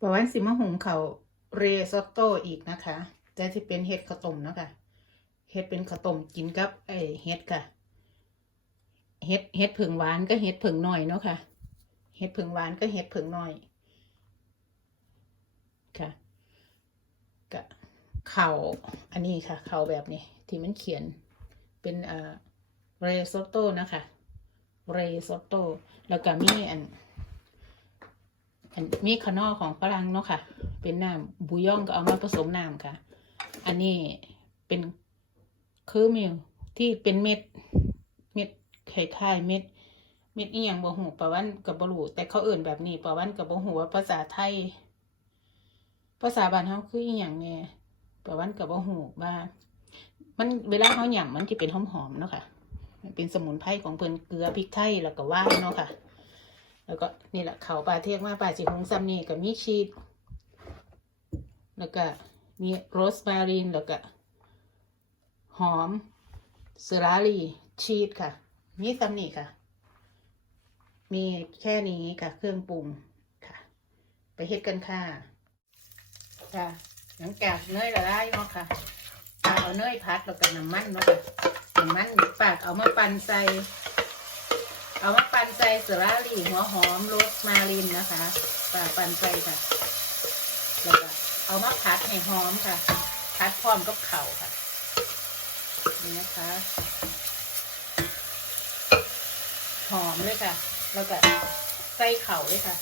ประวันสิมาหุงเขาเรซอตโต้อีกนะคะแต่ที่เป็นเห็ดข้าวต้มเนาะค่ะเห็ดเป็นข้าวต้มกินกับไอเห็ดค่ะเห็ดเห็ดผึ่งหวานก็เห็ดผึ่งหน่อยเนาะค่ะเห็ดผึ่งหวานก็เห็ดผึ่งหน่อยค่ะกะเข่าอันนี้ค่ะเข่าแบบนี้ที่มันเขียนเป็นเอ่อเรซอตโต้นะคะเรซอตโต้แล้วก็มีอัน มีขนอของฝรั่งเนาะค่ะ เป็นน้ำบุยองก็เอามาผสมน้ำค่ะ อันนี้เป็นคือมิลที่เป็นเม็ดเม็ดคล้ายๆเม็ด เม็ดอีหยังบ่หูปะวันกับบรูแต่เขาเอื่นแบบนี้ปะวันกับบ่หูว่าภาษาไทย ภาษาบ้านเฮาคืออีหยังแน่ปะวันกับบ่หูว่า มันเวลาเฮาหยำมันจะเป็นหอมๆเนาะค่ะ มันเป็นสมุนไพรของเพิ่นเกลือพริกไทยแล้วก็ว่ายเนาะค่ะ แล้วก็นี่แหละเขาปลาเทียกมาปลาจีหงซัมนี่กับมีชีสแล้วก็มีโรสแมรินแล้วก็หอมสลาลีชีสค่ะ มีซัมนี่ค่ะ มีแค่นี้ค่ะ เครื่องปรุงค่ะ ไปเฮ็ดกันค่ะค่ะหลังจากเนยละลายเนาะค่ะปาเอาเนยพัดแล้วก็น้ำมันเนาะค่ะน้ำมันปากเอามาปั่นใส่ เอามาปั่นใส่สลาลี่หัวหอมโรสมารินนะคะปาปั่นใส่ค่ะแล้วก็เอามาผัดให้หอมค่ะผัดพร้อมกับเข่าค่ะนี่นะคะหอมเลยค่ะ แล้วก็ใส่เข่าเลยค่ะ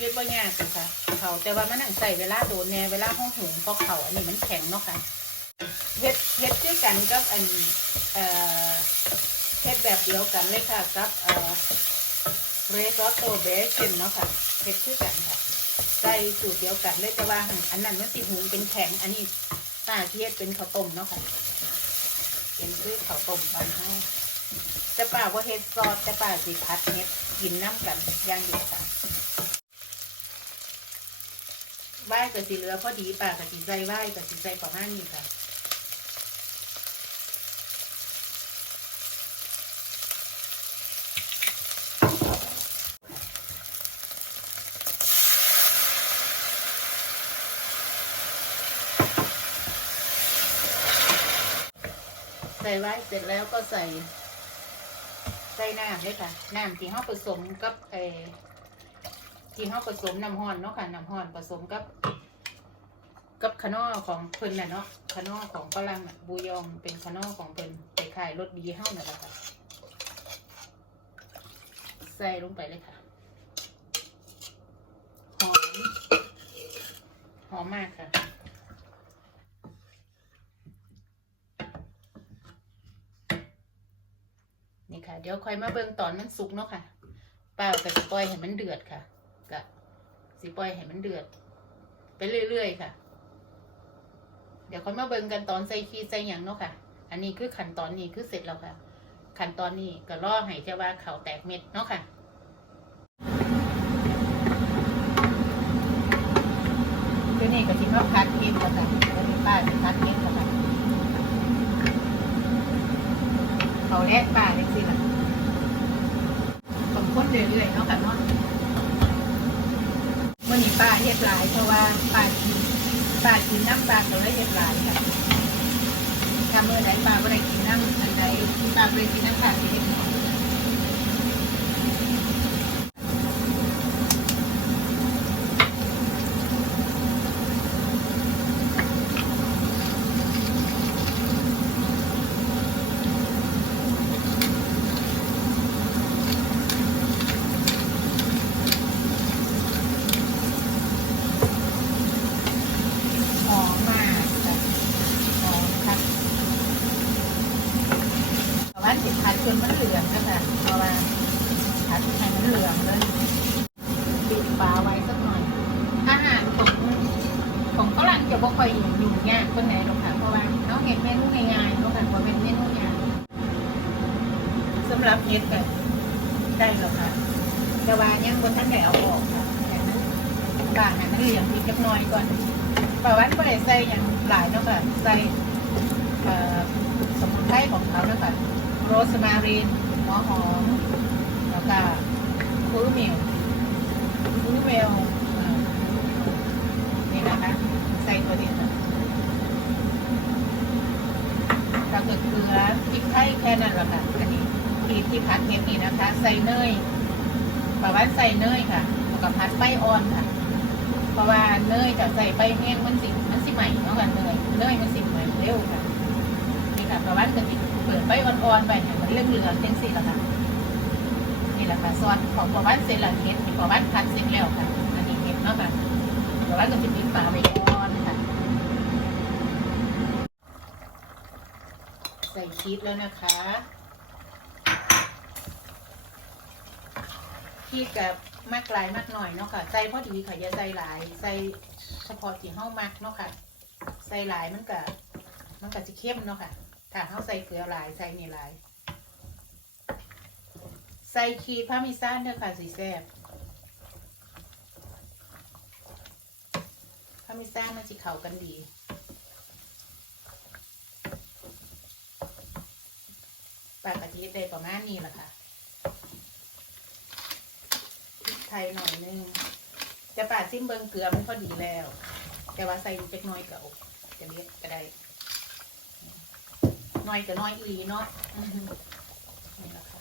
เรียกว่ายากเลยค่ะเขาแต่ว่ามันนั่งใส่เวลาโดนแน่เวลาห้องหุงเพราะเขาอันนี้มันแข็งเนาะค่ะเฮ็ดเฮ็ดด้วยกันกับอันเอ่อเฮ็ดแบบเดียวกันเลยค่ะกับเอ่อเรซอตโตเบชนเนาะค่ะเฮ็ดด้วยกันค่ะใส่สูตรเดียวกันเลยแต่ว่าอันนั้นมันสิหุงเป็นแข็งอันนี้ตาที่เฮ็ดเป็นข้าวต้มเนาะค่ะเป็นคือข้าวต้มบานเฮาจะป่าว่าเฮ็ดซอสจะป่าสิพัดเฮ็ดกินน้ำกันอย่างเดียวค่ะ ไห ว้กับสีเหลือพอดีป่ากับสีใจไหว้กับสีใจประมาณนี้ค่ะใส่ไว้เสร็จแล้วก็ใส่ใส่น้ำเลยค่ะน้ำที่เขาผสมกับเออที่เขาผสมน้ำห้อนเนาะค่ะน้ำห้อนผสมกับ กับขนอของเพิ่นน่ะเนาะขนอของฝรั่งน่ะบูยองเป็นขนอของเพิ่นไปขายรสดีเฮาน่ะล่ะค่ะใส่ลงไปเลยค่ะหอมหอมมากค่ะนี่ค่ะ เดี๋ยวค่อยมาเบิ่งตอนมันสุกเนาะค่ะเปล่ากับสิปล่อยให้มันเดือดค่ะกะสิปล่อยให้มันเดือด ไปเรื่อยๆค่ะ เดี๋ยวค่อยมาเบิ่งกันตอนใส่ชีสใส่หยังเนาะค่ะ อันนี้คือขั้นตอนนี้คือเสร็จแล้วค่ะ ขั้นตอนนี้ก็รอให้จะว่าเขาแตกเม็ดเนาะค่ะตัวนี้ก็สิมาพัดเม็ดแล้วค่ะตัวนี้ป้าสิพัดเม็ดแล้วค่ะเขาแรกป้าเลยสิล่ะต้องคนเรื่อยๆเนาะค่ะเนาะมื่อนี้ป้าเฮ็ดหลายเพราะว่าป้ากิน ป้ากินน้ำปลาก็เลยเฮ็ดหลายค่ะทำเมื่อไหนป้าไม่ได้กินน้ำอันใดป้าไม่ได้กินน้ำปลาสิเฮ็ดหมดหอมมากค่ะหอมค่ะ เพราะว่าสิผัดจนมันเหลืองนะคะเพราะว่าผัดให้มันเหลืองเลยปิดฝาไว้สักหน่อย อาหารของของฝรั่งจะบ่ค่อยอยู่ยากคนไหนหรอกค่ะ เพราะว่าเขาเห็นเมนูง่ายๆเนาะค่ะว่าเป็นเมนูยากสำหรับเฮ็ดแบบได้หรอค่ะแต่ว่ายังบนท่านไหนเอาออกค่ะแต่นั้นบางอันนั้นเหลืองอีกจักหน่อยก่อนประวัติก็ได้ใส่อย่างหลายเนาะค่ะใส่เอ่อสมุนไพรของเขาเนาะค่ะ โรสมารีนหัวหอม แล้วก็คูรูมิลคูรูมิลนี่นะคะใส่ตัวนี้ค่ะแล้วก็เกลือพริกไทยแค่นั้นแหละค่ะอันนี้ที่ที่ผัดเห็ดนี่นะคะ ใส่เนยประวัติใส่เนยค่ะแล้วก็ผัดไฟอ่อนค่ะ เพราะว่าเนยกับใส่ไปแห้งมันสิมันสิใหม่เนาะกันเนยเนยมันสิใหม่เร็วค่ะนี่ค่ะประวัติก็ติเปิดไฟอ่อนๆไปให้มันเรื่องเหลืองๆจังสิละค่ะนี่แหละค่ะซอสของประวัติเสร็จแล้วเห็ดประวัติผัดเสร็จแล้วค่ะอันนี้เห็ดเนาะค่ะประวัติก็จะปิดฝาไว้ก่อนค่ะใส่ชีสแล้วนะคะชีสกับมากลายมากหน่อยเนาะค่ะใส่พอดีค่ะอย่าใส่หลายใส่เฉพาะที่เฮามักเนาะค่ะใส่หลายมันก็มันก็จะเข้มเนาะค่ะ ถ้าเฮาใส่เกลือหลายใส่นี่หลาย ใส่ชีสพาเมิซานเด้อค่ะสีแซ่บพาเมิซานมันจะเข้ากันดีปากกะทิได้ประมาณนี้แหละค่ะพริกไทยหน่อยนึงจะปาดซิมเบิงเกลือมันพอดีแล้ว แต่ว่าใส่เล็กน้อยก็โอจะเรียกก็ได้ น้อยก็น้อยอีเนาะนี่แหละค่ะ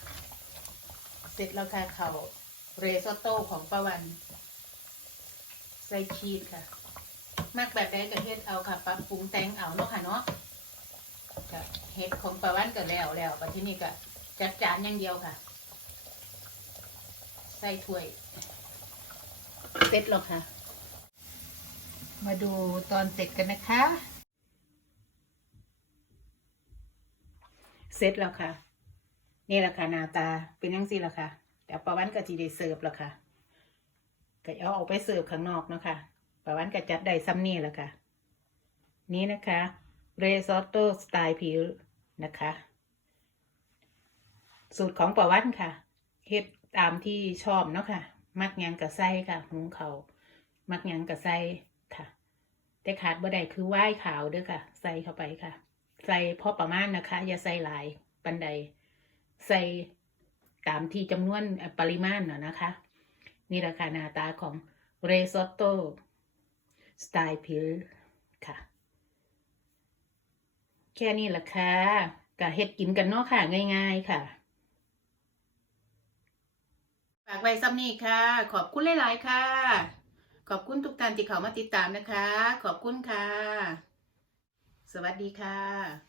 เสร็จแล้วค่ะเขาเรซอตโต้ของป้าวัน ใส่ชีสค่ะมากแบบใดก็เฮ็ดเอาค่ะปรับปรุงแต่งเอาเนาะค่ะเนาะค่ะเห็ดของปลาวันก็แล้วแล้วปัที่นี่ก็จัดจานอย่างเดียวค่ะ ใส่ถ้วยเสร็จแล้วค่ะ มาดูตอนเสร็จกันนะคะ เสร็จแล้วค่ะ นี่แหละค่ะหน้าตาเป็นยังสิล่ะค่ะแต่ปลาวันก็จีได้เสิร์ฟแล้วค่ะก็เอาออกไปเสิร์ฟข้างนอกเนาะค่ะปลาวันก็จัดได้ซ้ำนี่แหละค่ะ นี้นะคะเรซอตโต้สไตล์ผิวนะคะ สูตรของประวัติค่ะเฮ็ดตามที่ชอบเนาะค่ะ มักยังกับไส้ค่ะหุงเขามักยังกับไส้ค่ะ แต่ขาดบ่ได้คือไหว้ขาวเด้อค่ะ ใส่เข้าไปค่ะ ใส่พอประมาณนะคะ อย่าใส่หลายปันใด ใส่ตามที่จำนวนปริมาณน่ะนะคะ นี่แหละค่ะหน้าตาของเรซอตโต้สไตล์ผิวค่ะ แค่นี้แหละค่ะกะเฮ็ดกินกันเนาะค่ะ ง่าย ๆ ค่ะฝากไว้ซ้ำนี้ค่ะ ขอบคุณหลาย ๆ ค่ะ ขอบคุณทุกท่านที่เข้ามาติดตามนะคะ ขอบคุณค่ะ สวัสดีค่ะ